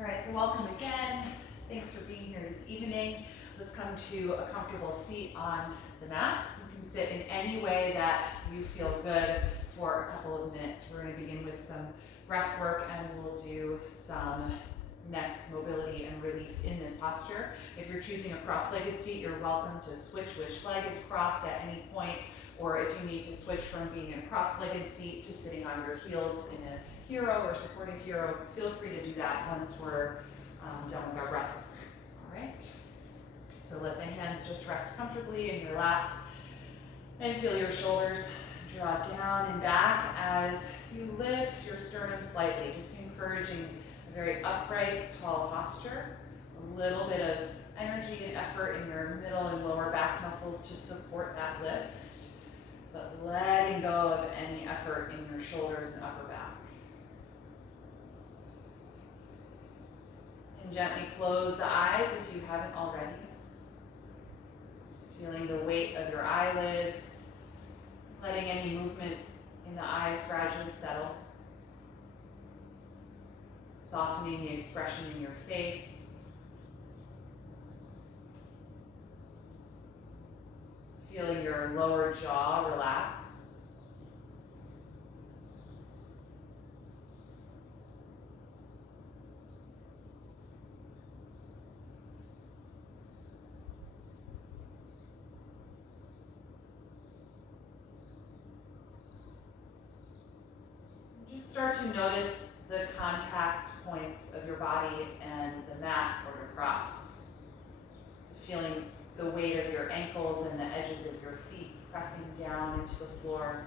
All right, so welcome again. Thanks for being here this evening. Let's come to a comfortable seat on the mat. You can sit in any way that you feel good for a couple of minutes. We're going to begin with some breath work and we'll do some neck mobility and release in this posture. If you're choosing a cross-legged seat, you're welcome to switch which leg is crossed at any point, or if you need to switch from being in a cross-legged seat to sitting on your heels in a hero or supporting hero, feel free to do that once we're done with our breath work. All right, so let the hands just rest comfortably in your lap and feel your shoulders draw down and back as you lift your sternum slightly, just encouraging a very upright, tall posture, a little bit of energy and effort in your middle and lower back muscles to support that lift, but letting go of any effort in your shoulders and upper back. And gently close the eyes if you haven't already. Just feeling the weight of your eyelids, letting any movement in the eyes gradually settle. Softening the expression in your face. Feeling your lower jaw relax. Just start to notice the contact points of your body and the mat or your props. So feeling the weight of your ankles and the edges of your feet pressing down into the floor.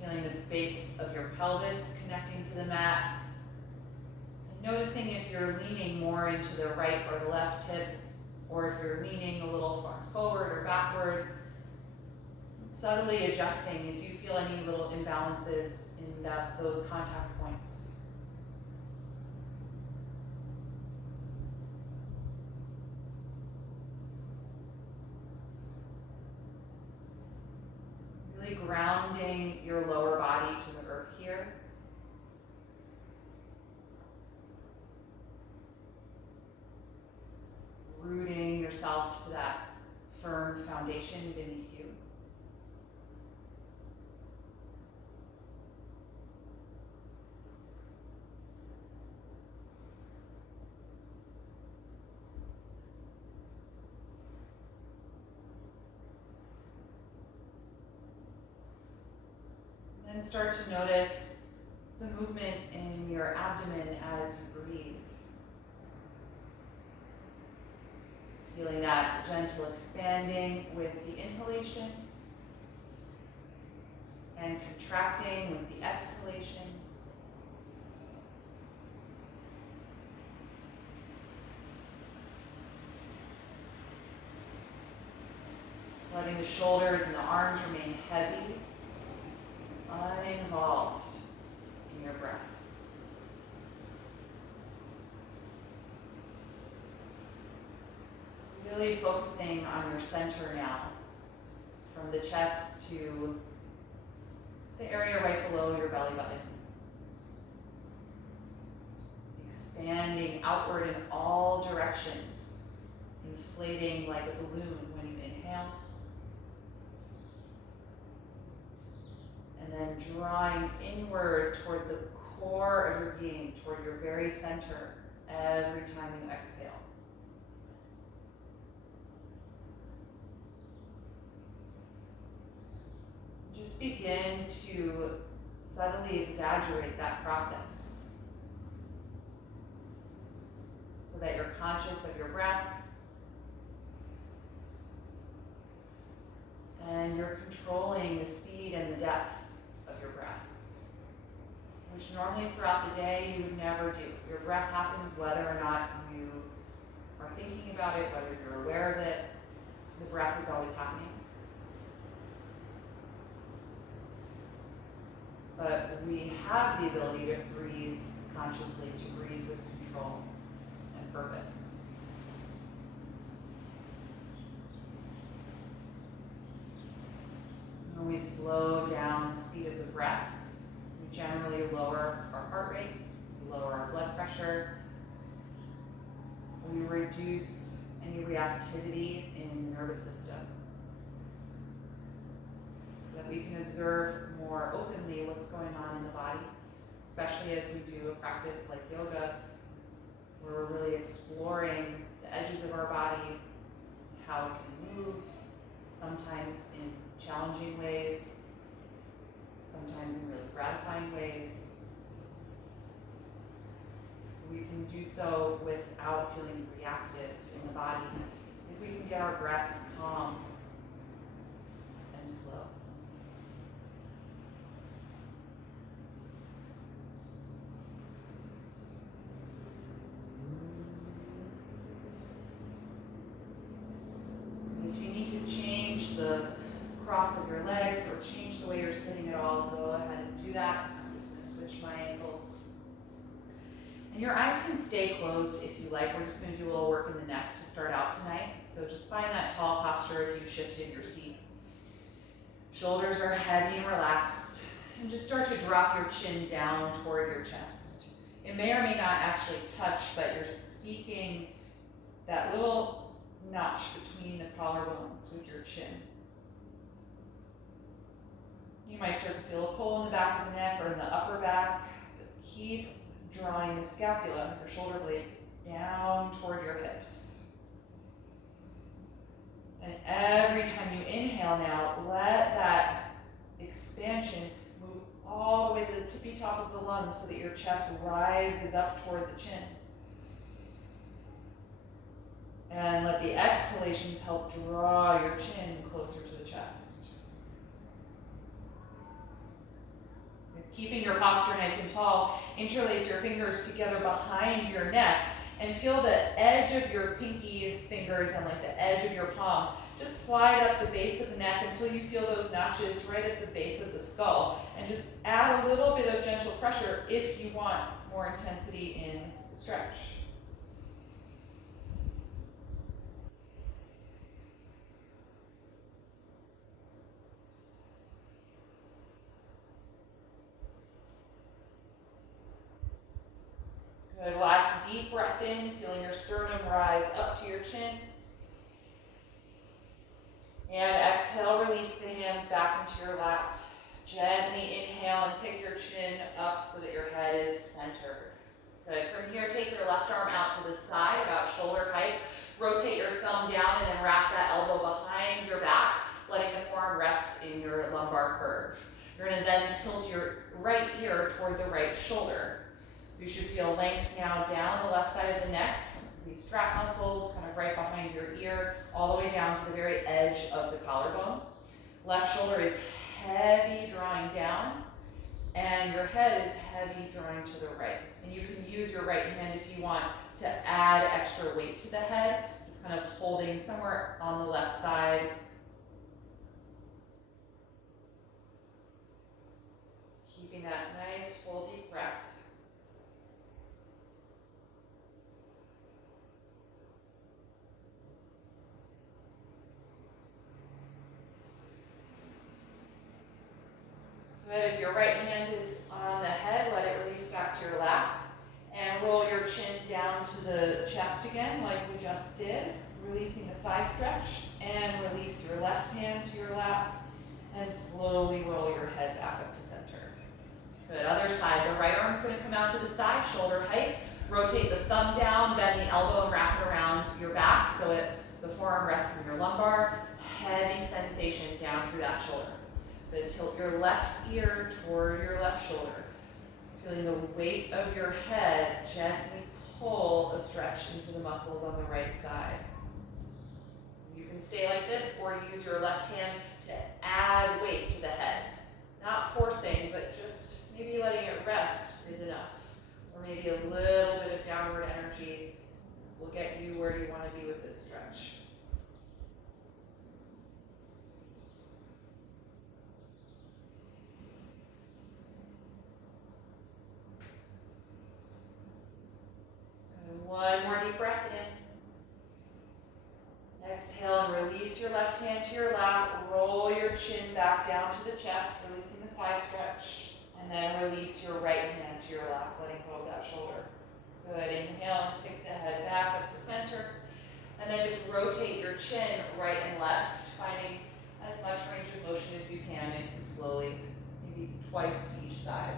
Feeling the base of your pelvis connecting to the mat. And noticing if you're leaning more into the right or the left hip, or if you're leaning a little far forward or backward. Subtly adjusting if you feel any little imbalances in those contact points. Really grounding your lower body to the earth here. Rooting yourself to that firm foundation beneath you. Then start to notice the movement in your abdomen as you breathe. Feeling that gentle expanding with the inhalation and contracting with the exhalation. Letting the shoulders and the arms remain heavy, uninvolved in your breath. Really focusing on your center now, from the chest to the area right below your belly button. Expanding outward in all directions, inflating like a balloon when you inhale. And then drawing inward toward the core of your being, toward your very center, every time you exhale. Just begin to subtly exaggerate that process so that you're conscious of your breath and you're controlling the speed and the depth of your breath, which normally throughout the day you would never do. Your breath happens whether or not you are thinking about it, whether you're aware of it. The breath is always happening. But we have the ability to breathe consciously, to breathe with control and purpose. When we we slow down the speed of the breath, we generally lower our heart rate, we lower our blood pressure, we reduce any reactivity in the nervous system, so that we can observe more openly what's going on in the body, especially as we do a practice like yoga, where we're really exploring the edges of our body, how it can move, sometimes in challenging ways, sometimes in really gratifying ways. We can do so without feeling reactive in the body, if we can get our breath calm and slow. If you need to change the cross of your legs or change the way you're sitting at all, go ahead and do that. I'm just going to switch my ankles. And your eyes can stay closed if you like. We're just going to do a little work in the neck to start out tonight. So just find that tall posture if you shift in your seat. Shoulders are heavy and relaxed. And just start to drop your chin down toward your chest. It may or may not actually touch, but you're seeking that little notch between the collarbones with your chin. You might start to feel a pull in the back of the neck or in the upper back. Keep drawing the scapula, your shoulder blades, down toward your hips. And every time you inhale now, let that expansion move all the way to the tippy top of the lungs so that your chest rises up toward the chin. And let the exhalations help draw your chin closer to the chest. Keeping your posture nice and tall, interlace your fingers together behind your neck and feel the edge of your pinky fingers and like the edge of your palm. Just slide up the base of the neck until you feel those notches right at the base of the skull. And just add a little bit of gentle pressure if you want more intensity in the stretch. Good. Last deep breath in, feeling your sternum rise up to your chin. And exhale, release the hands back into your lap. Gently inhale and pick your chin up so that your head is centered. Good. From here, take your left arm out to the side, about shoulder height. Rotate your thumb down and then wrap that elbow behind your back, letting the forearm rest in your lumbar curve. You're going to then tilt your right ear toward the right shoulder. So you should feel length now down the left side of the neck, from these strap muscles kind of right behind your ear, all the way down to the very edge of the collarbone. Left shoulder is heavy, drawing down, and your head is heavy, drawing to the right. And you can use your right hand if you want to add extra weight to the head, just kind of holding somewhere on the left side. Keeping that nice, full, deep breath. Good. If your right hand is on the head, let it release back to your lap. And roll your chin down to the chest again, like we just did. Releasing the side stretch. And release your left hand to your lap. And slowly roll your head back up to center. Good. Other side. The right arm's going to come out to the side, shoulder height. Rotate the thumb down, bend the elbow, and wrap it around your back so the forearm rests in your lumbar. Heavy sensation down through that shoulder. Then tilt your left ear toward your left shoulder. Feeling the weight of your head gently pull a stretch into the muscles on the right side. You can stay like this or use your left hand to add weight to the head. Not forcing, but just maybe letting it rest is enough. Or maybe a little bit of downward energy will get you where you want to be with this stretch. One more deep breath in. Exhale and release your left hand to your lap. Roll your chin back down to the to your lap, letting go of that shoulder. Good, inhale and pick the head back up to center. And then just rotate your chin right and left, finding as much range of motion as you can, nice and slowly, maybe twice to each side.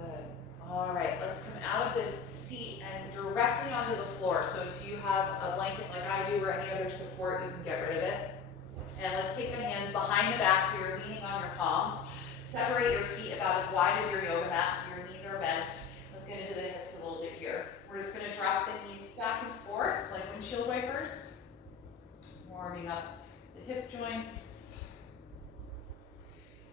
Good. All right, let's come out of this seat and directly onto the floor. So if you have a blanket like I do or any other support, you can get rid of it. And let's take the hands behind the back so you're leaning on your palms. Separate your feet about as wide as your yoga mat so your knees are bent. Let's get into the hips a little bit here. We're just going to drop the knees back and forth like windshield wipers. Warming up the hip joints.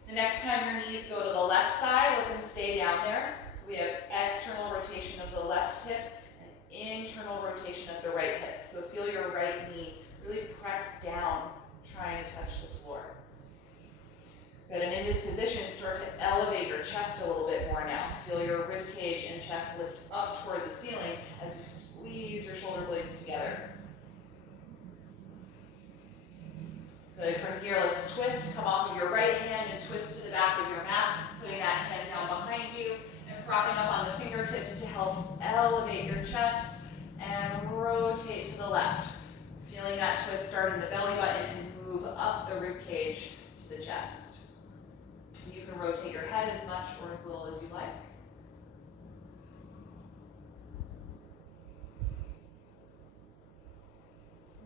The next time your knees go to the left side, let them stay down there. So we have external rotation of the left hip and internal rotation of the right hip. So feel your right knee really press down, trying to touch the floor. Good, and in this position, start to elevate your chest a little bit more now. Feel your rib cage and chest lift up toward the ceiling as you squeeze your shoulder blades together. Good, from here, let's twist. Come off of your right hand and twist to the back of your mat, putting that hand down behind you and propping up on the fingertips to help elevate your chest and rotate to the left. Feeling that twist start in the belly button and move up the rib cage to the chest. You can rotate your head as much or as little as you like.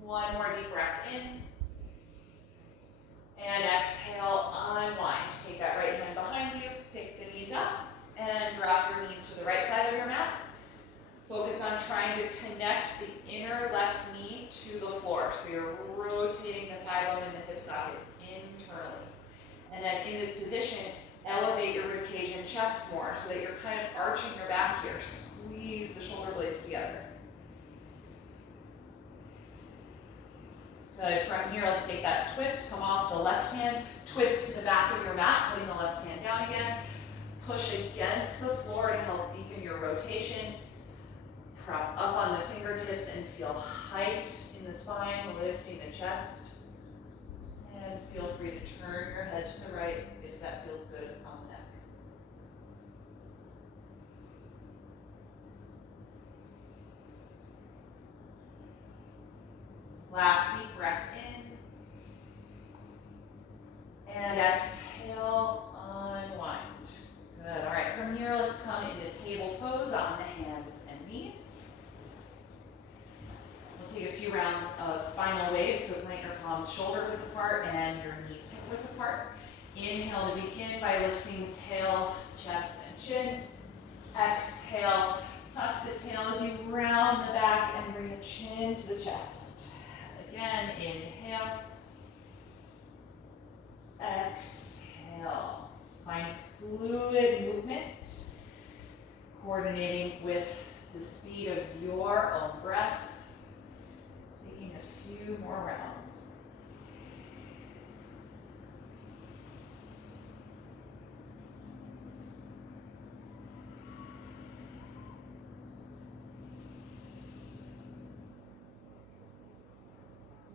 One more deep breath in. And exhale, unwind. Take that right hand behind you, pick the knees up, and drop your knees to the right side of your mat. Focus on trying to connect the inner left knee to the floor. So you're rotating the thigh bone and the hip socket internally. And then in this position, elevate your rib cage and chest more so that you're kind of arching your back here. Squeeze the shoulder blades together. Good. From here, let's take that twist. Come off the left hand, twist to the back of your mat, putting the left hand down again. Push against the floor to help deepen your rotation. Prop up on the fingertips and feel height in the spine, lifting the chest. And feel free to turn your head to the right if that feels good on the neck. Last deep breath in. And exhale, unwind. Good. All right, from here, let's come into table pose on the hands and knees. We'll take a few rounds of spinal waves, so plant your palms shoulder width apart and your knees hip width apart. Inhale to begin by lifting the tail, chest, and chin. Exhale, tuck the tail as you round the back and bring the chin to the chest. Again, inhale. Exhale. Find fluid movement, coordinating with the speed of your own breath. Taking a few more rounds.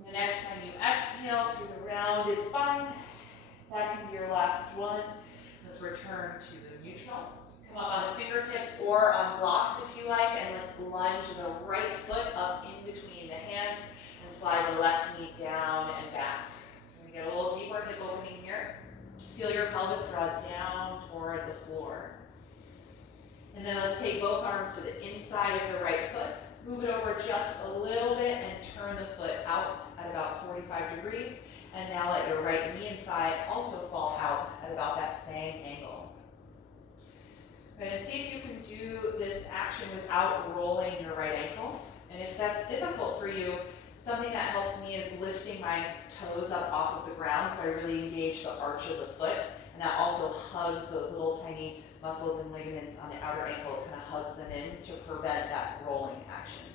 The next time you exhale through the rounded spine, that can be your last one. Let's return to the neutral. Come up on the fingertips or on blocks if you like, and let's lunge the right foot up in between the hands and slide the left knee down and back. So we're going to get a little deeper hip opening here. Feel your pelvis draw down toward the floor. And then let's take both arms to the inside of the right foot. Move it over just a little bit and turn the foot out at about 45 degrees. And now let your right knee and thigh also fall out at about that same angle. And see if you can do this action without rolling your right ankle. And if that's difficult for you, something that helps me is lifting my toes up off of the ground so I really engage the arch of the foot. And that also hugs those little tiny muscles and ligaments on the outer ankle. It kind of hugs them in to prevent that rolling action.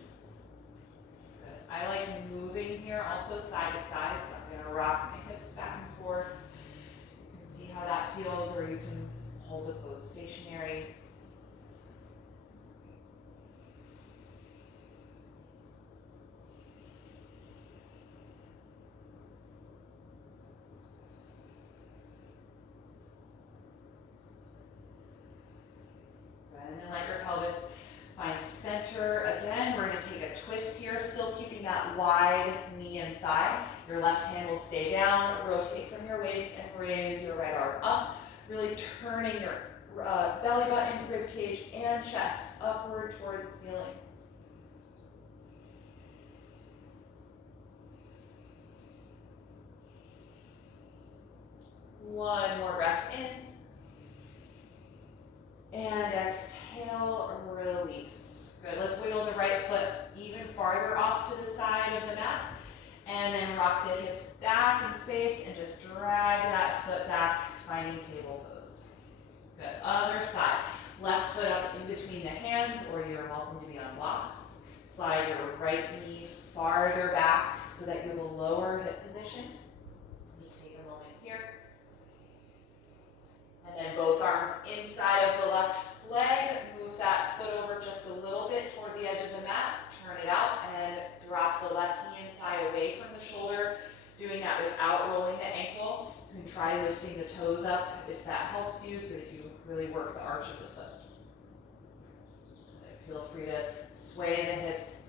Good. I like moving here also side to side, so I'm going to rock my hips back and forth. You can see how that feels, or you can hold the pose stationary. find center. Again, we're gonna take a twist here, still keeping that wide knee and thigh. Your left hand will stay down, rotate from your waist and raise your right arm up, really turning your belly button, rib cage, and chest upward toward the ceiling. One more breath in. And exhale, release. Good, let's wiggle the right foot even farther off to the side of the mat. And then rock the hips back in space and just drag that foot back, finding table pose. Good, other side. Left foot up in between the hands, or you're welcome to be on blocks. Slide your right knee farther back so that you have a lower hip position. Just take a moment here. And then both arms inside of the left leg. Move that foot over just a little bit toward the edge of the mat. Turn it out and drop the left knee and thigh away from the shoulder. Doing that without rolling the ankle. You can try lifting the toes up if that helps you so that you really work the arch of the foot. Feel free to sway the hips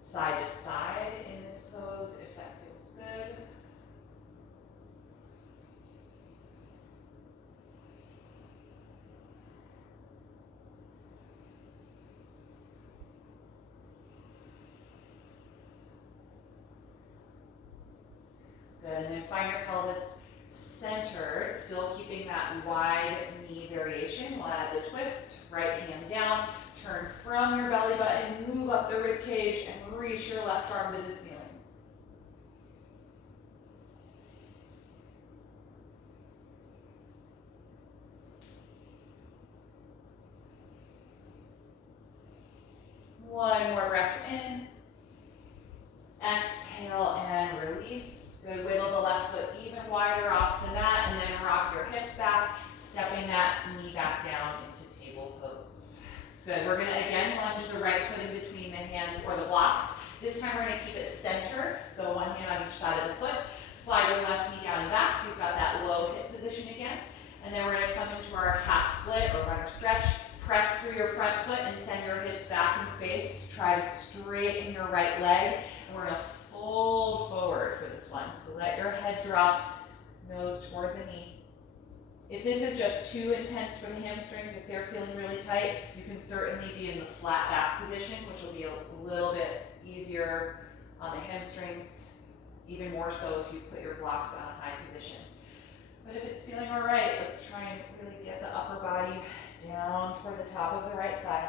side to side in this pose if that feels good. Good, and then find your pelvis centered, still keeping that wide knee variation. We'll add the twist, right hand down, turn from your belly button, move up the rib cage, and reach your left arm to the ceiling. One more breath in. Exhale and release. Good, wiggle the left foot even wider off the mat and then rock your hips back, stepping that knee back down into table pose. Good, we're gonna again lunge the right foot in between the hands or the blocks. This time we're gonna keep it centered, so one hand on each side of the foot. Slide your left knee down and back so you've got that low hip position again. And then we're gonna come into our half split or runner stretch. Press through your front foot and send your hips back in space. Try to straighten your right leg. And we're gonna fold forward for this one. So let your head drop, nose toward the knee. If this is just too intense for the hamstrings, if they're feeling really tight, you can certainly be in the flat back position, which will be a little bit easier on the hamstrings, even more so if you put your blocks on a high position. But if it's feeling all right, let's try and really get the upper body down toward the top of the right thigh.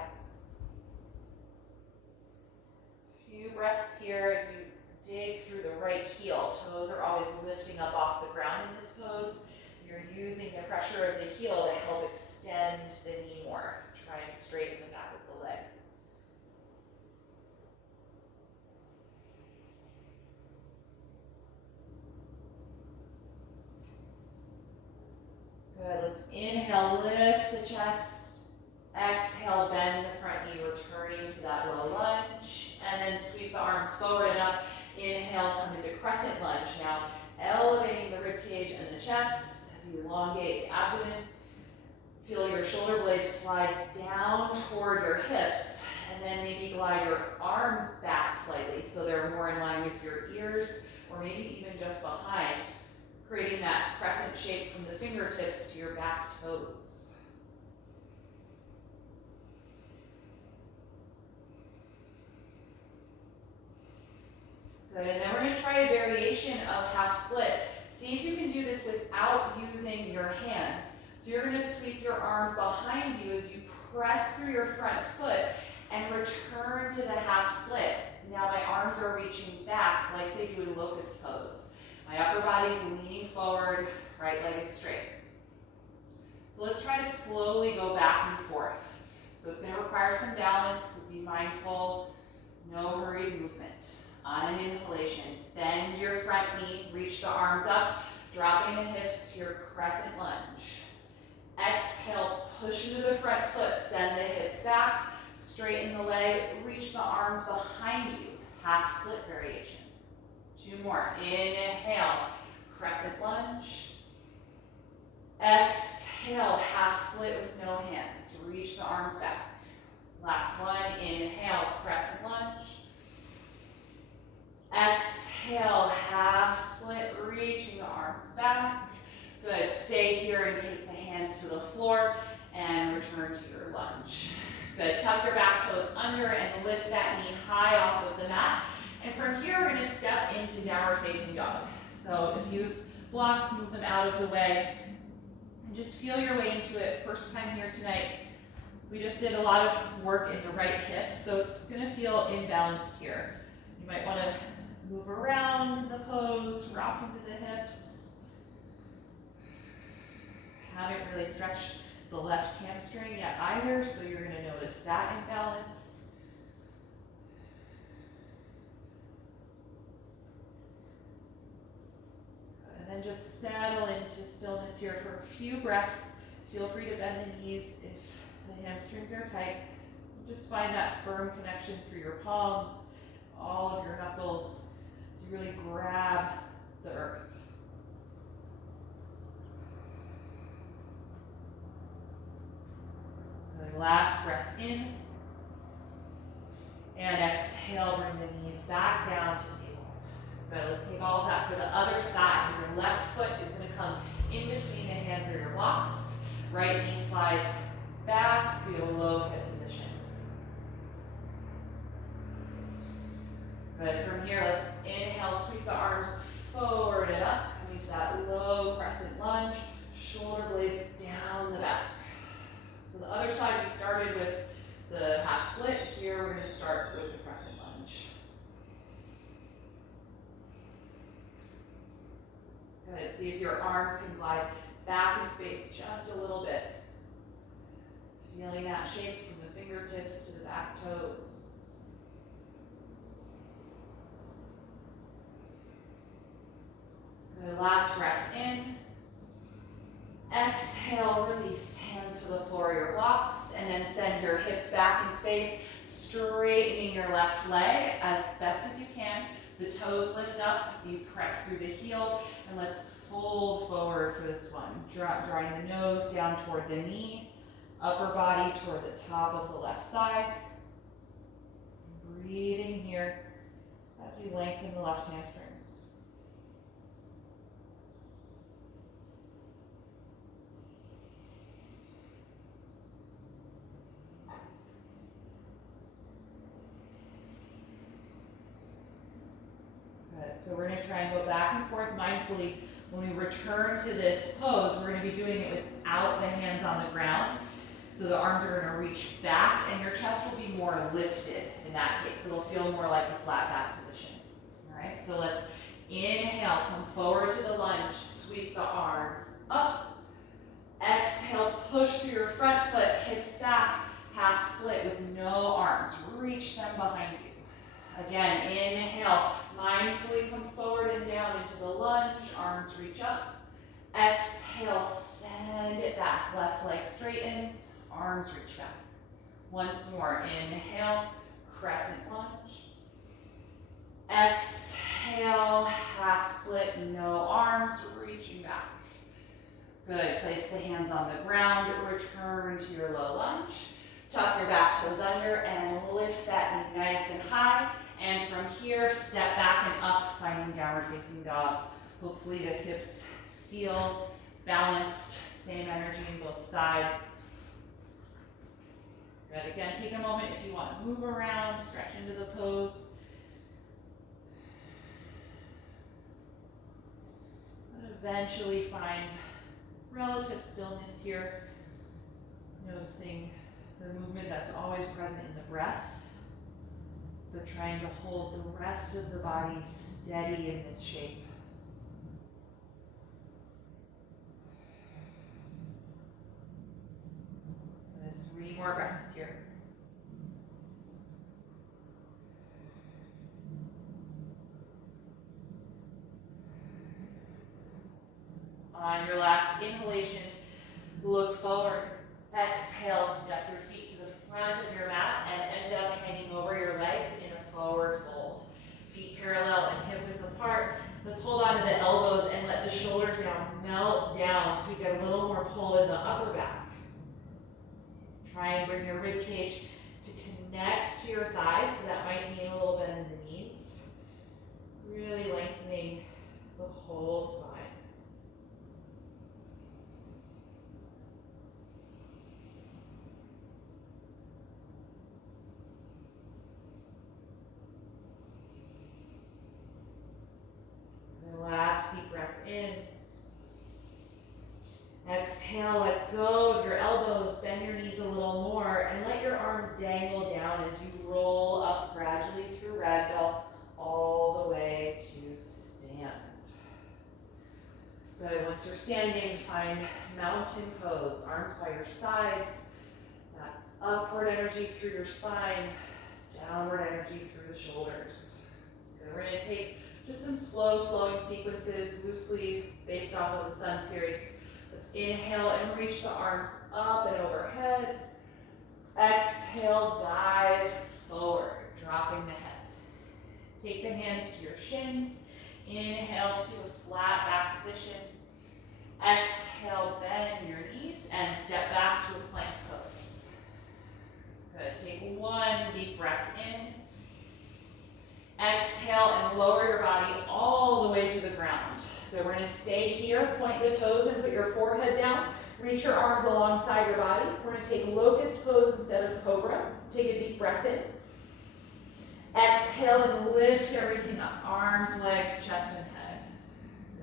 Few breaths here as you dig through the right heel. Toes are always lifting up off the ground in this pose. You're using the pressure of the heel to help extend the knee more. Try and straighten the back of the leg. Good, let's inhale, lift the chest. Exhale, bend the front knee, returning to that low lunge. And then sweep the arms forward and up. Inhale, come into Crescent Lunge. Now, elevating the rib cage and the chest as you elongate the abdomen. Feel your shoulder blades slide down toward your hips. And then maybe glide your arms back slightly so they're more in line with your ears, or maybe even just behind, creating that crescent shape from the fingertips to your back toes. Good, and then we're going to try a variation of half split. See if you can do this without using your hands. So you're going to sweep your arms behind you as you press through your front foot and return to the half split. Now my arms are reaching back like they do in Locust Pose. My upper body's leaning forward, right leg is straight. So let's try to slowly go back and forth. So it's going to require some balance, so be mindful, no hurried movement. On an inhalation, bend your front knee, reach the arms up, dropping the hips to your Crescent Lunge. Exhale, push into the front foot, send the hips back, straighten the leg, reach the arms behind you. Half split variation. 2 more. Inhale, Crescent Lunge. Exhale, half split with no hands. Reach the arms back. Last one, inhale, crescent lunge. Exhale, half split, reaching the arms back. Good, stay here and take the hands to the floor and return to your lunge. Good, tuck your back toes under and lift that knee high off of the mat. And from here, we're gonna step into downward facing dog. So if you've blocks, move them out of the way. And just feel your way into it. First time here tonight, we just did a lot of work in the right hip, so it's gonna feel imbalanced here. You might wanna move around in the pose, rock into the hips. Haven't really stretched the left hamstring yet either, so you're gonna notice that imbalance. And then just settle into stillness here for a few breaths. Feel free to bend the knees if the hamstrings are tight. Just find that firm connection through your palms, all of your knuckles, so you really grab the earth. Good. Last breath in. And exhale, bring the knees back down to table. Good, let's take all of that for the other side. Your left foot is gonna come in between the hands or your blocks. Right knee slides back, so you have a low hip position. Good, from here, let's inhale, sweep the arms forward and up, coming to that low crescent lunge, shoulder blades down the back. So the other side, we started with the half split. Here, we're gonna start with the crescent lunge. Good, see if your arms can glide back in space just a little bit. Feeling that shape from the fingertips to the back toes. Good, last breath in. Exhale, release hands to the floor of your blocks, and then send your hips back in space, straightening your left leg as best as you can. The toes lift up, you press through the heel, and let's fold forward for this one. Drawing the nose down toward the knee, upper body toward the top of the left thigh. Breathing here as we lengthen the left hamstrings. Good, so we're gonna try and go back and forth mindfully. When we return to this pose, we're gonna be doing it without the hands on the ground. So the arms are gonna reach back and your chest will be more lifted in that case. It'll feel more like a flat back position. All right, so let's inhale, come forward to the lunge, sweep the arms up. Exhale, push through your front foot, hips back, half split with no arms. Reach them behind you. Again, inhale, mindfully come forward and down into the lunge, arms reach up. Exhale, send it back, left leg straightens, arms reach back. Once more, inhale, crescent lunge. Exhale, half split, no arms, reaching back. Good, place the hands on the ground, return to your low lunge. Tuck your back toes under and lift that knee nice and high. And from here, step back and up, finding downward facing dog. Hopefully the hips feel balanced, same energy in both sides. Good, again, take a moment if you want to move around, stretch into the pose. And eventually find relative stillness here, noticing the movement that's always present in the breath, but trying to hold the rest of the body steady in this shape. And 3 more breaths here. On your last inhalation, look forward. Exhale, step your feet to the front of your mat and end up hanging over your legs in a forward fold. Feet parallel and hip width apart. Let's hold on to the elbows and let the shoulders now melt down so we get a little more pull in the upper back. Try and bring your rib cage to exhale, let go of your elbows, bend your knees a little more, and let your arms dangle down as you roll up gradually through ragdoll all the way to stand. Good, once you're standing, find mountain pose, arms by your sides, that upward energy through your spine, downward energy through the shoulders. Good, we're gonna take just some slow flowing sequences, loosely based off of the Sun series. Let's inhale and reach the arms up and overhead. Exhale, dive forward, dropping the head. Take the hands to your shins. Inhale to a flat back position. Exhale, bend your knees and step back to a plank pose. Good, take one deep breath in. Exhale and lower your body all the way to the ground. Good, we're gonna stay here, point the toes and put your forehead down. Reach your arms alongside your body. We're gonna take Locust Pose instead of Cobra. Take a deep breath in. Exhale and lift everything up. Arms, legs, chest, and head.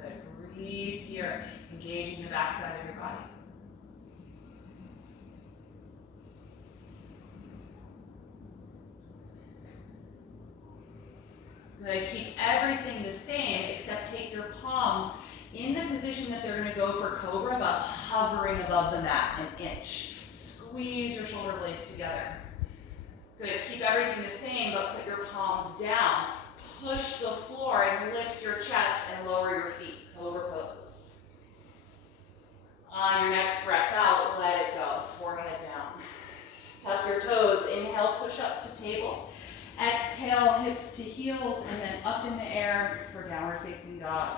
Good, breathe here, engaging the backside of your body. Good, keep everything the same except take your palms in the position that they're gonna go for Cobra, but hovering above the mat an inch. Squeeze your shoulder blades together. Good, keep everything the same, but put your palms down. Push the floor and lift your chest and lower your feet. Cobra pose. On your next breath out, let it go. Forehead down. Tuck your toes. Inhale, push up to table. Exhale, hips to heels, and then up in the air for downward facing dog.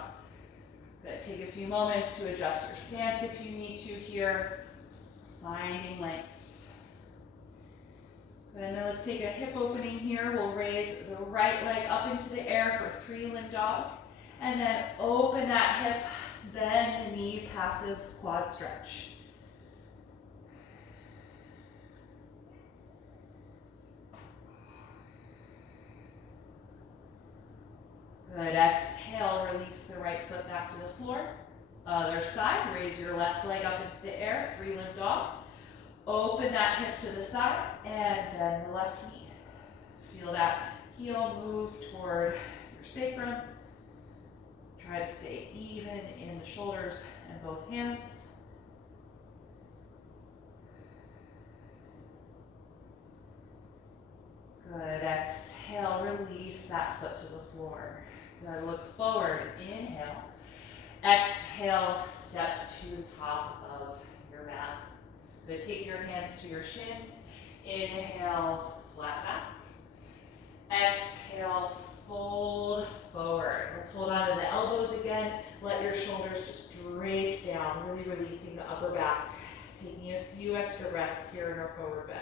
Good, take a few moments to adjust your stance if you need to here. Finding length. And then let's take a hip opening here. We'll raise the right leg up into the air for 3-limb dog. And then open that hip, bend the knee, passive quad stretch. Good, exhale, release the right foot back to the floor. Other side, raise your left leg up into the air, 3-limb dog. Open that hip to the side and bend the left knee. Feel that heel move toward your sacrum. Try to stay even in the shoulders and both hands. Good, exhale, release that foot to the floor. Good, look forward, inhale. Exhale, step to the top of your mat. Good, take your hands to your shins. Inhale, flat back. Exhale, fold forward. Let's hold on to the elbows again. Let your shoulders just drape down, really releasing the upper back. Taking a few extra breaths here in our forward bend.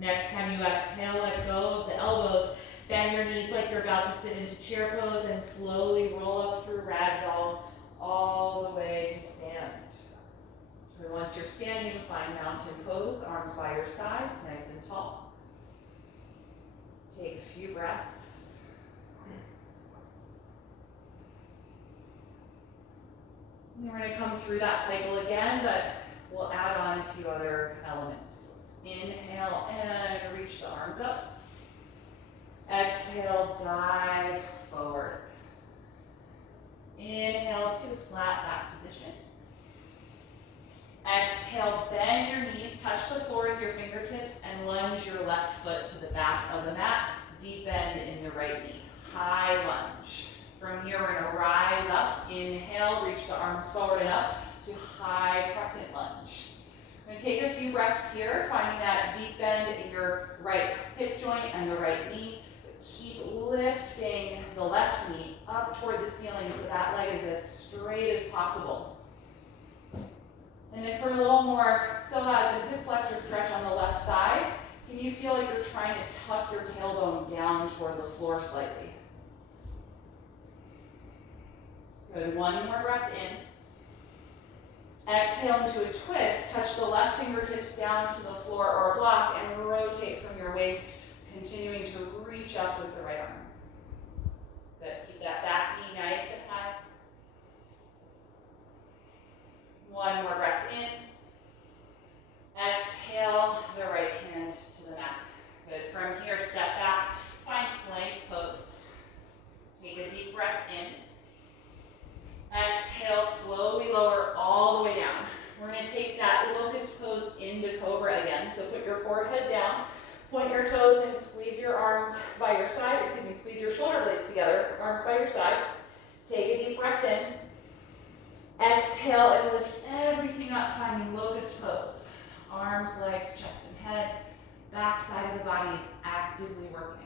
Next time you exhale, let go of the elbows. Bend your knees like you're about to sit into chair pose and slowly roll up through ragdoll all the way to stand. And once you're standing, find mountain pose, arms by your sides, nice and tall. Take a few breaths. And we're going to come through that cycle again, but we'll add on a few other elements. Inhale and reach the arms up. Exhale, dive forward. Inhale to flat back position. Exhale, bend your knees, touch the floor with your fingertips, and lunge your left foot to the back of the mat. Deep bend in the right knee. High lunge. From here, we're going to rise up. Inhale, reach the arms forward and up to high crescent lunge. We're going to take a few breaths here, finding that deep bend in your right hip joint and the right knee. But keep lifting the left knee up toward the ceiling so that leg is as straight as possible. And then for a little more psoas and hip flexor stretch on the left side, can you feel like you're trying to tuck your tailbone down toward the floor slightly? Good, one more breath in. Exhale into a twist. Touch the left fingertips down to the floor or a block and rotate from your waist, continuing to reach up with the right arm. Good. Keep that back knee nice and high. One more breath in. Exhale the right hand to the mat. Good. From here, step back. Find plank pose. Take a deep breath in. Exhale, slowly lower all the way down. We're going to take that locust pose into Cobra again. So put your forehead down, point your toes and squeeze your arms by your side. Squeeze your shoulder blades together, arms by your sides. Take a deep breath in. Exhale and lift everything up, finding locust pose. Arms, legs, chest and head. Back side of the body is actively working.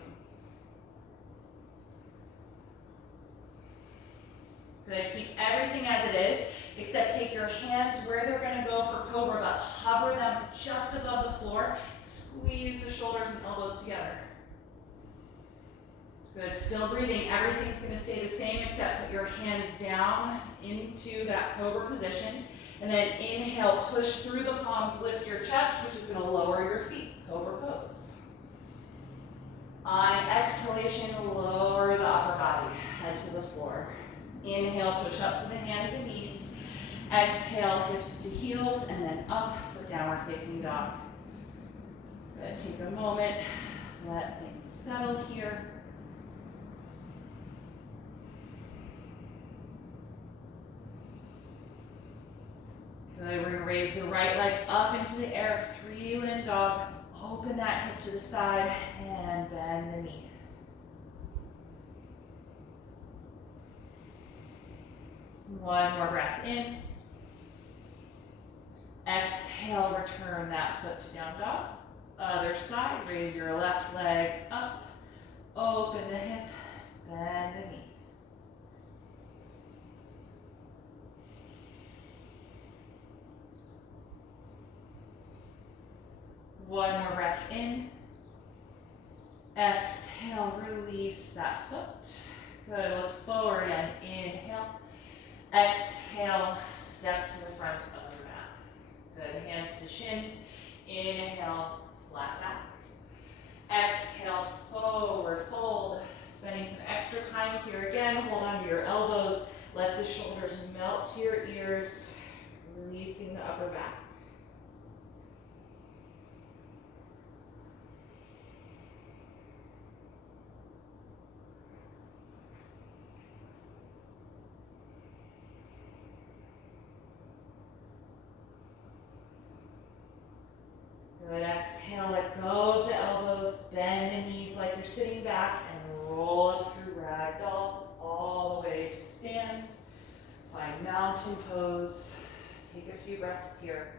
Good. Keep everything as it is, except take your hands where they're going to go for Cobra, but hover them just above the floor. Squeeze the shoulders and elbows together. Good. Still breathing. Everything's going to stay the same, except put your hands down into that Cobra position. And then inhale, push through the palms, lift your chest, which is going to lower your feet. Cobra pose. On an exhalation, lower the upper body, head to the floor. Inhale, push up to the hands and knees. Exhale, hips to heels, and then up for downward facing dog. Good. Take a moment, let things settle here. Good. We're going to raise the right leg up into the air, 3-limb dog. Open that hip to the side and bend the knee. One more breath in. Exhale, return that foot to down dog. Other side, raise your left leg up. Open the hip, bend the knee. One more breath in. Exhale, release that foot. Good, look forward and inhale. Exhale, step to the front of your mat. Good, hands to shins. Inhale, flat back. Exhale, forward fold. Spending some extra time here again. Hold on to your elbows. Let the shoulders melt to your ears, releasing the upper back. Good, exhale, let go of the elbows, bend the knees like you're sitting back, and roll up through ragdoll, all the way to stand. Find mountain pose. Take a few breaths here.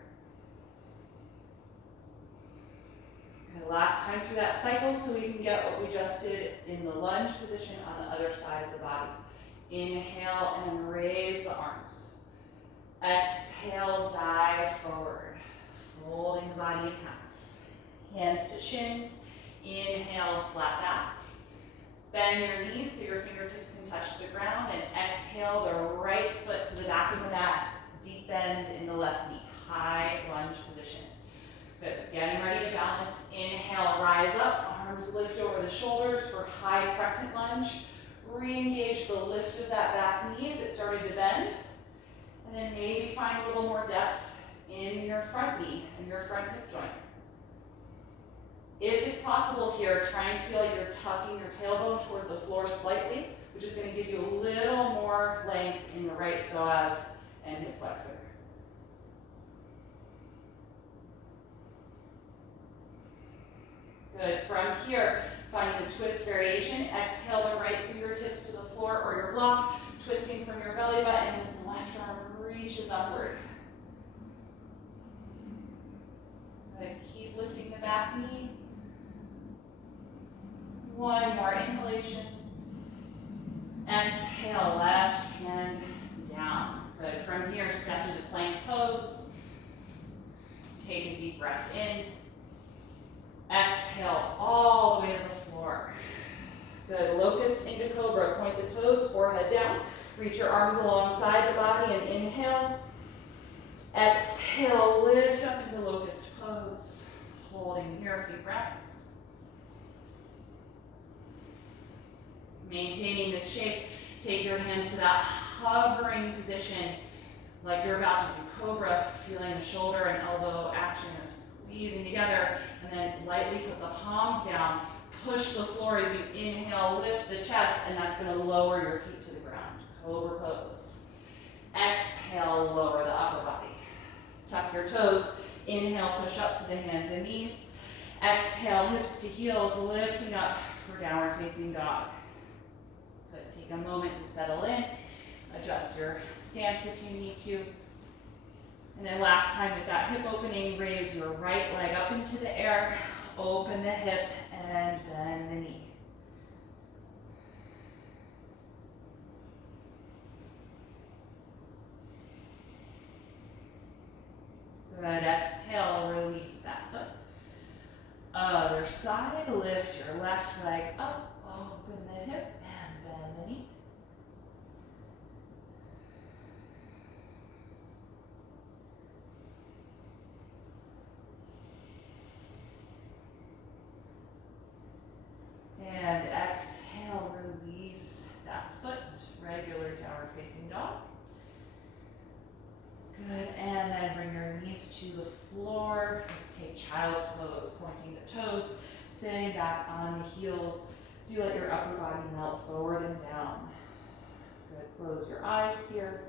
Good, last time through that cycle so we can get what we just did in the lunge position on the other side of the body. Inhale and raise the arms. Exhale, dive forward, folding the body in half. Hands to shins. Inhale, flat back. Bend your knees so your fingertips can touch the ground, and exhale the right foot to the back of the mat. Deep bend in the left knee. High lunge position. Good. Getting ready to balance. Inhale, rise up. Arms lift over the shoulders for high crescent lunge. Re-engage the lift of that back knee if it's starting to bend. And then maybe find a little more depth in your front knee and your front hip joint. If it's possible here, try and feel like you're tucking your tailbone toward the floor slightly, which is going to give you a little more length in the right psoas and hip flexor. Good. From here, finding the twist variation, exhale the right fingertips to the floor or your block, twisting from your belly button as the left arm reaches upward. Good. Keep lifting the back knee. One more inhalation. Exhale, left hand down. Good. From here, step into plank pose. Take a deep breath in. Exhale all the way to the floor. Good. Locust into Cobra. Point the toes, forehead down. Reach your arms alongside the body and inhale. Exhale, lift up into Locust Pose. Holding here a few breaths. Maintaining this shape, take your hands to that hovering position like you're about to do Cobra, feeling the shoulder and elbow action of squeezing together, and then lightly put the palms down. Push the floor as you inhale, lift the chest, and that's going to lower your feet to the ground. Cobra Pose. Exhale, lower the upper body. Tuck your toes. Inhale, push up to the hands and knees. Exhale, hips to heels, lifting up for downward facing dog. Good. Take a moment to settle in. Adjust your stance if you need to. And then last time with that hip opening, raise your right leg up into the air, open the hip, and bend the knee. Good. Exhale, release that foot. Other side, lift your left leg up, open the hip, and bend the knee. And exhale, release that foot, regular downward facing dog. Good, and then bring your knees to the floor. Let's take child's pose, pointing the toes, sitting back on the heels. So you let your upper body melt forward and down. Good, close your eyes here.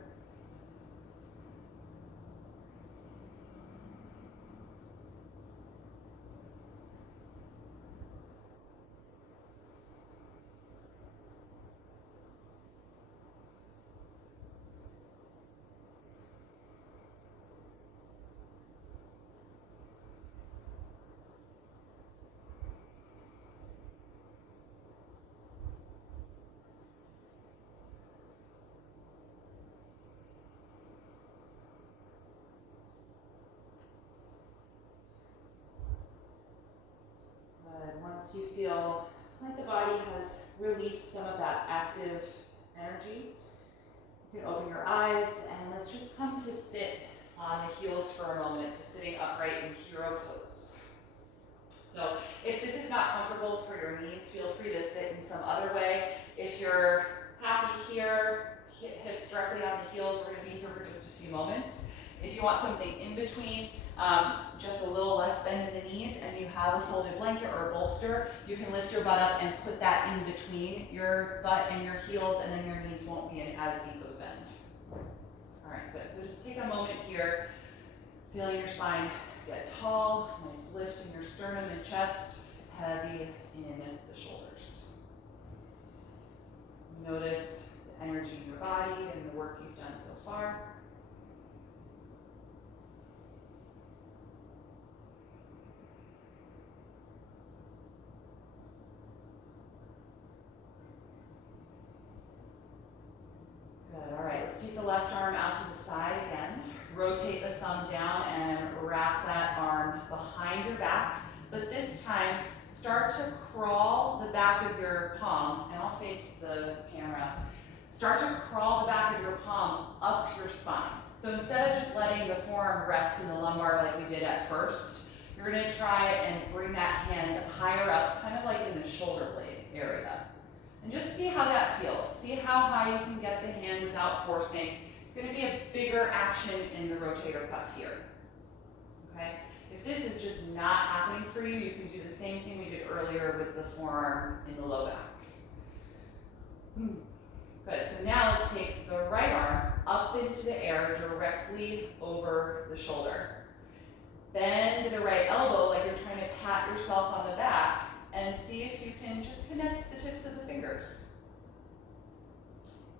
Once you feel like the body has released some of that active energy, you can open your eyes and let's just come to sit on the heels for a moment. So sitting upright in hero pose. So if this is not comfortable for your knees, feel free to sit in some other way. If you're happy here, hips directly on the heels, we're going to be here for just a few moments. If you want something in between, just a little less bend in the knees, and you have a folded blanket or a bolster, you can lift your butt up and put that in between your butt and your heels, and then your knees won't be in as deep of a bend. All right, good. So just take a moment here, feeling your spine get tall, nice lift in your sternum and chest, heavy in the shoulders. Notice the energy in your body and the work you've done so far. Good, all right, let's take the left arm out to the side again. Rotate the thumb down and wrap that arm behind your back. But this time, start to crawl the back of your palm, and I'll face the camera. Start to crawl the back of your palm up your spine. So instead of just letting the forearm rest in the lumbar like we did at first, you're gonna try and bring that hand higher up, kind of like in the shoulder blade area. And just see how that feels. See how high you can get the hand without forcing. It's going to be a bigger action in the rotator cuff here. Okay? If this is just not happening for you, you can do the same thing we did earlier with the forearm in the low back. Good. So now let's take the right arm up into the air directly over the shoulder. Bend the right elbow like you're trying to pat yourself on the back, and see if you can just connect the tips of the fingers.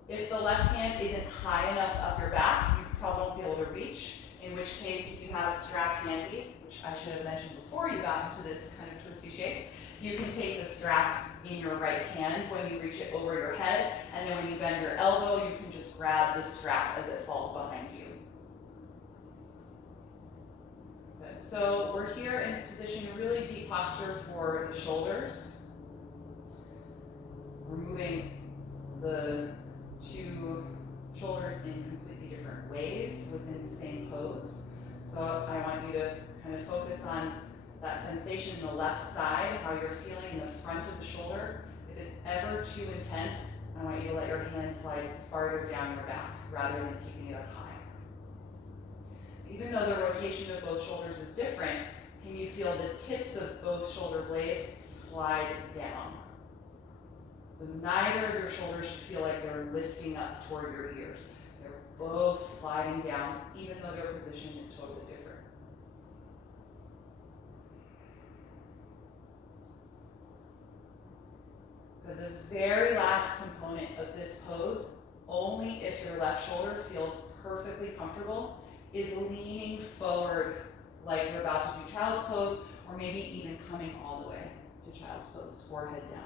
If the left hand isn't high enough up your back, you probably won't be able to reach, in which case if you have a strap handy, which I should have mentioned before you got into this kind of twisty shape, you can take the strap in your right hand when you reach it over your head, and then when you bend your elbow, you can just grab the strap as it falls behind you. Good. So we're here in this position, really deep posture for the shoulders. We're moving the two shoulders in completely different ways within the same pose. So I want you to kind of focus on that sensation in the left side, how you're feeling in the front of the shoulder. If it's ever too intense, I want you to let your hands slide farther down your back rather than keeping it up high. Even though the rotation of both shoulders is different, can you feel the tips of both shoulder blades slide down? So neither of your shoulders should feel like they're lifting up toward your ears. They're both sliding down, even though their position is totally different. But the very last component of this pose, only if your left shoulder feels perfectly comfortable, is leaning forward like you're about to do child's pose, or maybe even coming all the way to child's pose, forehead down.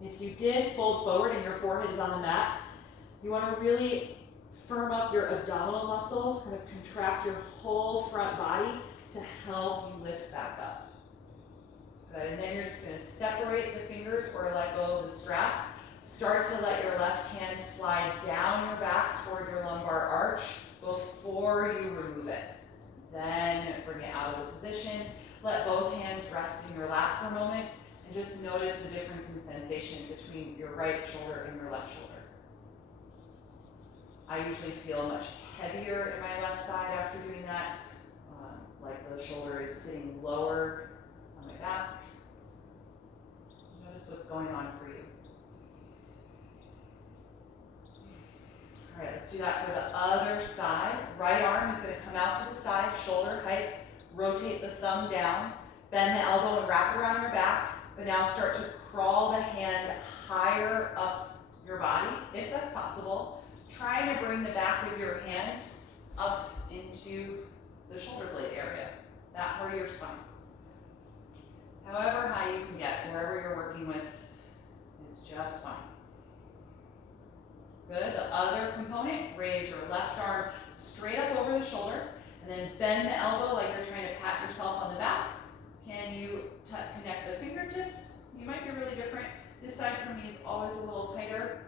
If you did fold forward and your forehead is on the mat, you want to really firm up your abdominal muscles, kind of contract your whole front body to help you lift back up. Good, and then you're just going to separate the fingers or let go of the strap. Start to let your left hand slide down your back toward your lumbar arch before you remove it. Then bring it out of the position. Let both hands rest in your lap for a moment and just notice the difference in sensation between your right shoulder and your left shoulder. I usually feel much heavier in my left side after doing that, like the shoulder is sitting lower on my back. Just notice what's going on for you. All right, let's do that for the other side. Right arm is going to come out to the side, shoulder height. Rotate the thumb down. Bend the elbow and wrap around your back. But now start to crawl the hand higher up your body, if that's possible. Try to bring the back of your hand up into the shoulder blade area, that part of your spine. However high you can get, wherever you're working with, is just fine. Good, the other component, raise your left arm straight up over the shoulder, and then bend the elbow like you're trying to pat yourself on the back. Can you connect the fingertips? You might be really different. This side for me is always a little tighter.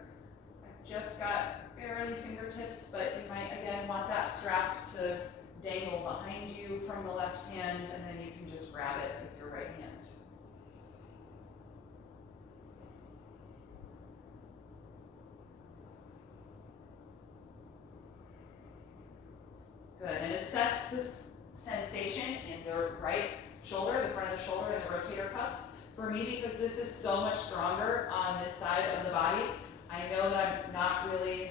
I've just got barely fingertips, but you might again want that strap to dangle behind you from the left hand, and then you can just grab it with your right hand. Good, and assess this sensation in the right shoulder, the front of the shoulder and the rotator cuff. For me, because this is so much stronger on this side of the body, I know that I'm not really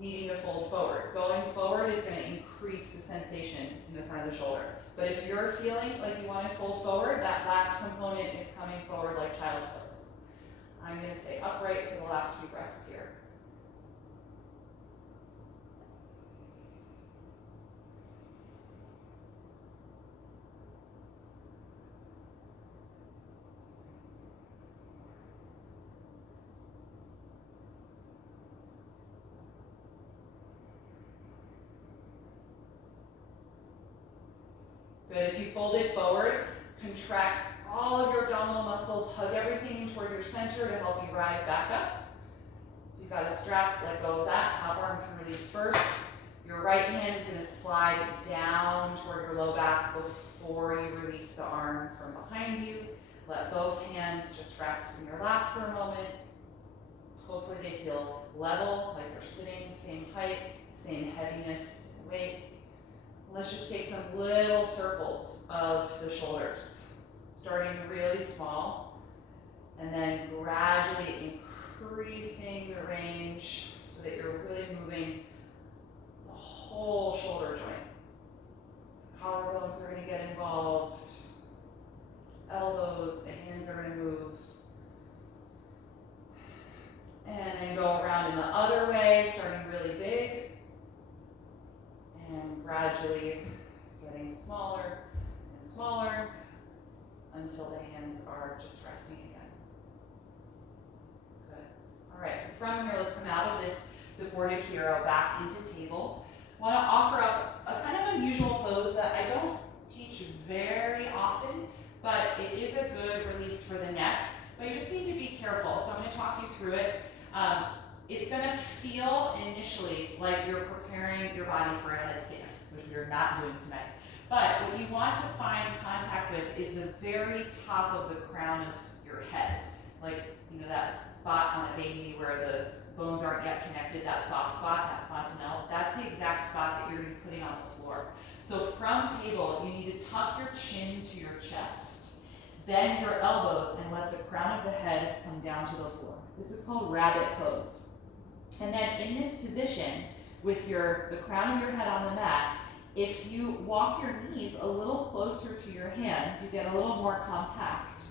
needing to fold forward. Going forward is going to increase the sensation in the front of the shoulder. But if you're feeling like you want to fold forward, that last component is coming forward like child's pose. I'm going to stay upright for the last few breaths here. Good, if you fold it forward, contract all of your abdominal muscles, hug everything toward your center to help you rise back up. If you've got a strap, let go of that. Top arm can release first. Your right hand is going to slide down toward your low back before you release the arm from behind you. Let both hands just rest in your lap for a moment. Hopefully they feel level, like they're sitting, same height, same heaviness and weight. Let's just take some little circles of the shoulders, starting really small, and then gradually increasing the range so that you're really moving the whole shoulder joint. Collarbones are going to get involved, elbows, the hands are going to move. And then go around in the other way, starting really big. And gradually getting smaller and smaller until the hands are just resting again. Good. All right, so from here, let's come out of this. So supported hero back into table. Want to offer up a kind of unusual pose that I don't teach very often, but it is a good release for the neck. But you just need to be careful, so I'm going to talk you through it. It's going to feel initially like you're preparing your body for a headstand, which we are not doing tonight. But what you want to find contact with is the very top of the crown of your head. Like, you know, that spot on a baby where the bones aren't yet connected, that soft spot, that fontanelle, that's the exact spot that you're going to be putting on the floor. So from table, you need to tuck your chin to your chest. Bend your elbows and let the crown of the head come down to the floor. This is called rabbit pose. And then in this position, with the crown of your head on the mat, if you walk your knees a little closer to your hands, you get a little more compact.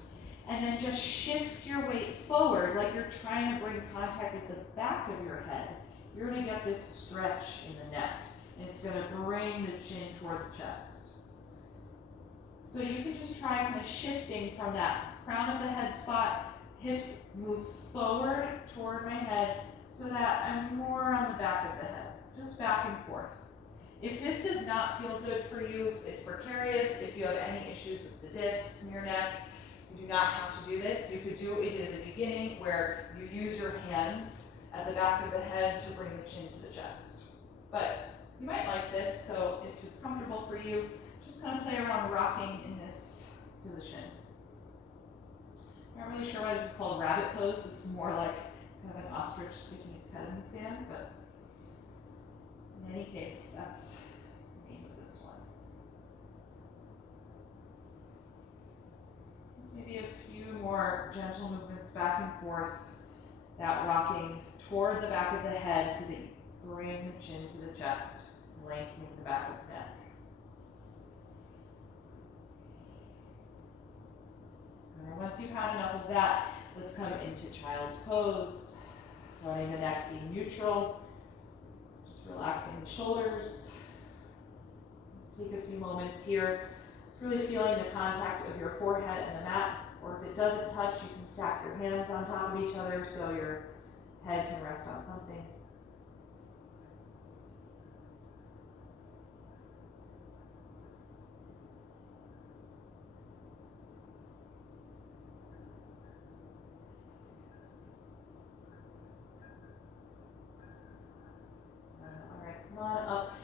And then just shift your weight forward like you're trying to bring contact with the back of your head. You're going to get this stretch in the neck, and it's going to bring the chin toward the chest. So you can just try kind of shifting from that crown of the head spot, hips move forward toward my head so that I'm more on the back of the head, just back and forth. If this does not feel good for you, if it's precarious, if you have any issues with the discs in your neck, you do not have to do this. You could do what we did at the beginning, where you use your hands at the back of the head to bring the chin to the chest. But you might like this, so if it's comfortable for you, just kind of play around rocking in this position. I'm not really sure why this is called rabbit pose. This is more like kind of an ostrich sticking its head in the sand, but in any case, that's the name of this one. Just maybe a few more gentle movements back and forth, that rocking toward the back of the head so that you bring the chin to the chest, lengthening the back of the neck. And once you've had enough of that, let's come into child's pose, letting the neck be neutral. Relaxing the shoulders. Let's take a few moments here. It's really feeling the contact of your forehead and the mat, or if it doesn't touch, you can stack your hands on top of each other so your head can rest on something. Come on up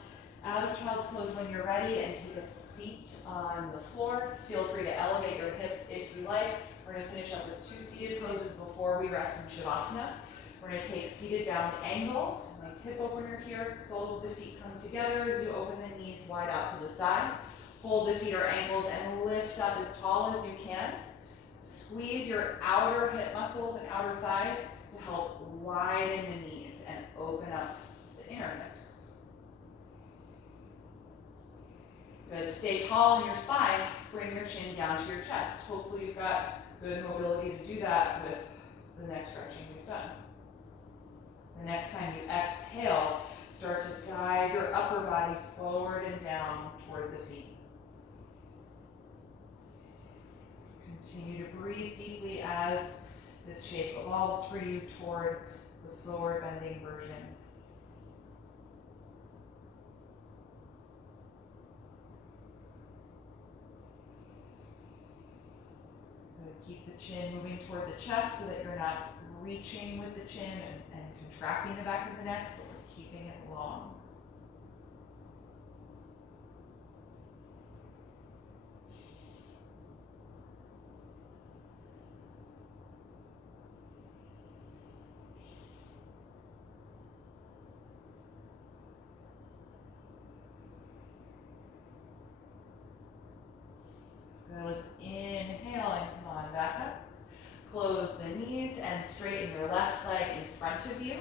out of child's pose when you're ready and take a seat on the floor. Feel free to elevate your hips if you like. We're going to finish up with 2 seated poses before we rest in Shavasana. We're going to take seated bound angle. Nice hip opener here. Soles of the feet come together as you open the knees wide out to the side. Hold the feet or ankles and lift up as tall as you can. Squeeze your outer hip muscles and outer thighs to help widen the knees and open up the inner hips. Good. Stay tall in your spine. Bring your chin down to your chest. Hopefully you've got good mobility to do that with the neck stretching we've done. The next time you exhale, start to guide your upper body forward and down toward the feet. Continue to breathe deeply as this shape evolves for you toward the forward bending version. Keep the chin moving toward the chest so that you're not reaching with the chin and contracting the back of the neck, but we're keeping it long. Good. Let's inhale and come on back up. Close the knees and straighten your left leg in front of you.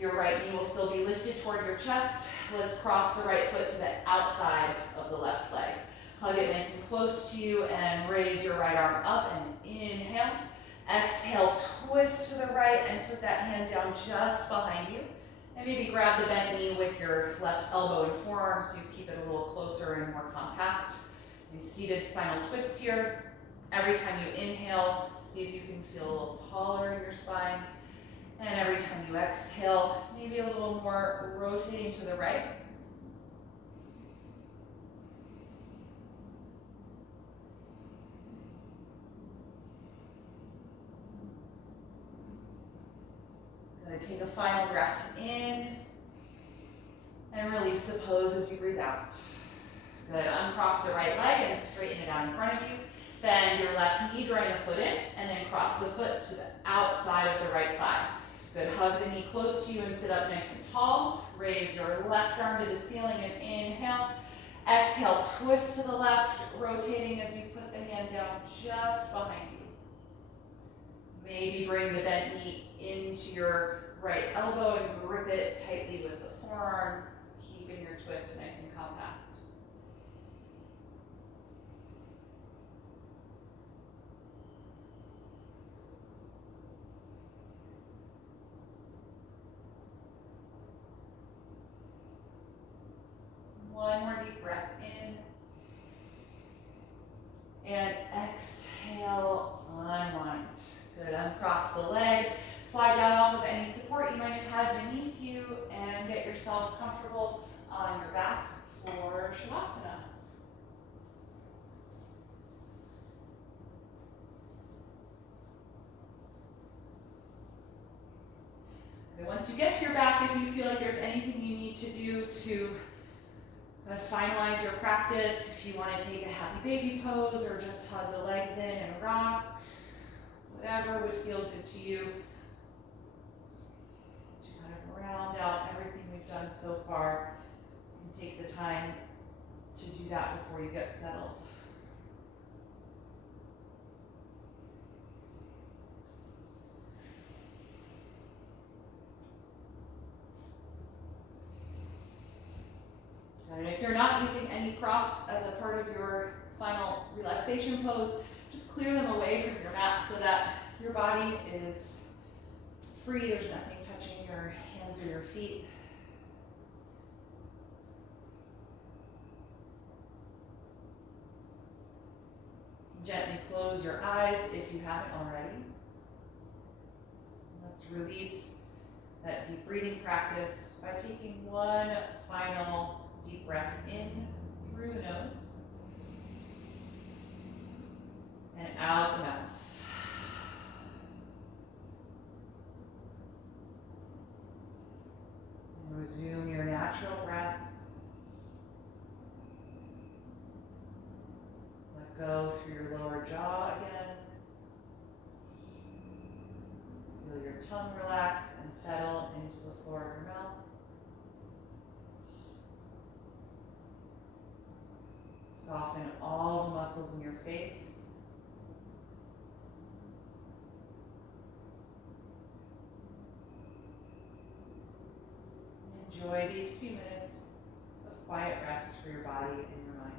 Your right knee will still be lifted toward your chest. Let's cross the right foot to the outside of the left leg. Hug it nice and close to you and raise your right arm up and inhale. Exhale, twist to the right and put that hand down just behind you. And maybe grab the bent knee with your left elbow and forearm so you keep it a little closer and more compact. A seated spinal twist here. Every time you inhale, see if you can feel a little taller in your spine. And every time you exhale, maybe a little more rotating to the right. Good. Take a final breath in. And release the pose as you breathe out. Good. Uncross the right leg and straighten it out in front of you. Bend your left knee, drawing the foot in, and then cross the foot to the outside of the right thigh. Good. Hug the knee close to you and sit up nice and tall. Raise your left arm to the ceiling and inhale. Exhale, twist to the left, rotating as you put the hand down just behind you. Maybe bring the bent knee into your right elbow and grip it tightly with the forearm, keeping your twist nice and compact. One more deep breath in. And exhale, unwind. Good, uncross the leg. Slide down off of any support you might have had beneath you and get yourself comfortable on your back for Shavasana. And once you get to your back, if you feel like there's anything you need to do to finalize your practice, if you want to take a happy baby pose or just hug the legs in and rock, whatever would feel good to you, to kind of round out everything we've done so far, and take the time to do that before you get settled. And if you're not using any props as a part of your final relaxation pose, just clear them away from your mat so that your body is free. There's nothing touching your hands or your feet. Gently close your eyes if you haven't already. Let's release that deep breathing practice by taking one final deep breath in through the nose and out the mouth. And resume your natural breath. Let go through your lower jaw again. Feel your tongue relax and settle into the floor of your mouth. Soften all the muscles in your face. Enjoy these few minutes of quiet rest for your body and your mind.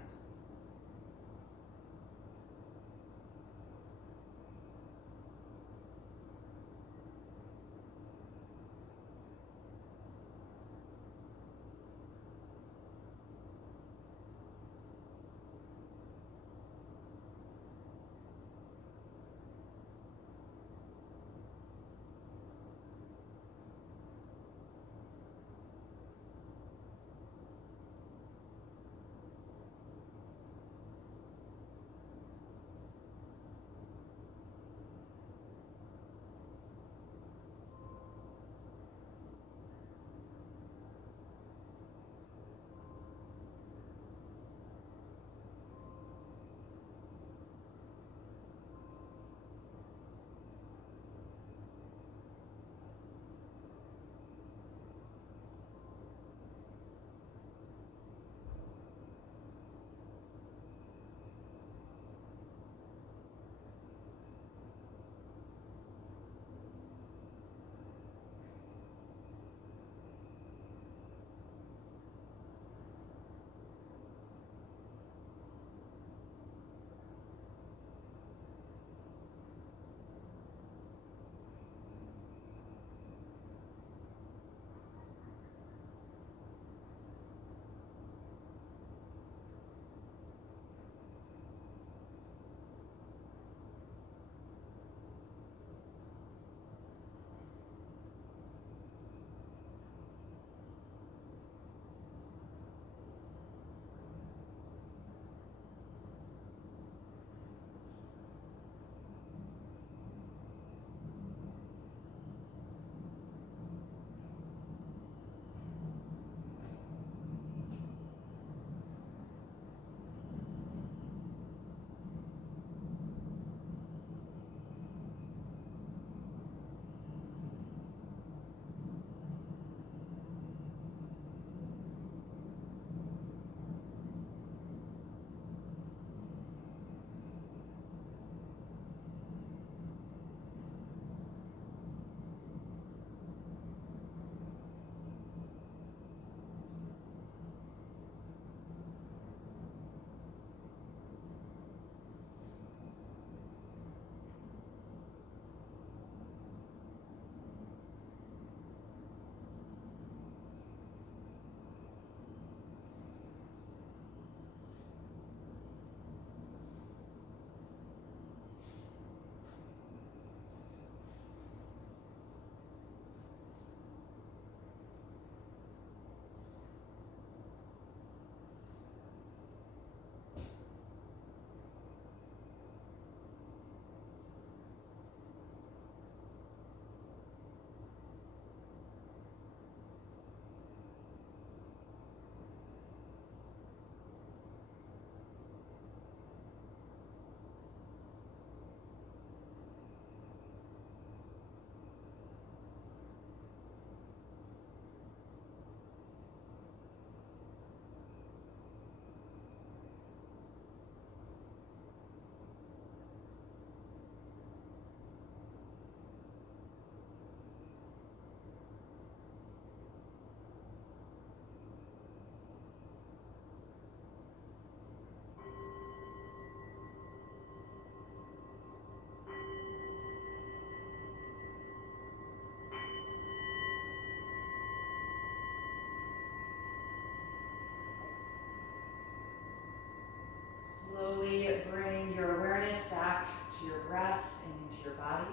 and into your body.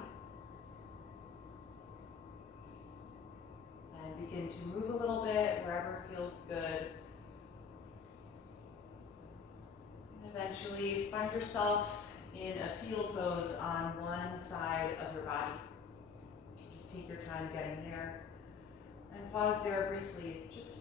And begin to move a little bit wherever feels good. And eventually find yourself in a fetal pose on one side of your body. Just take your time getting there. And pause there briefly, just to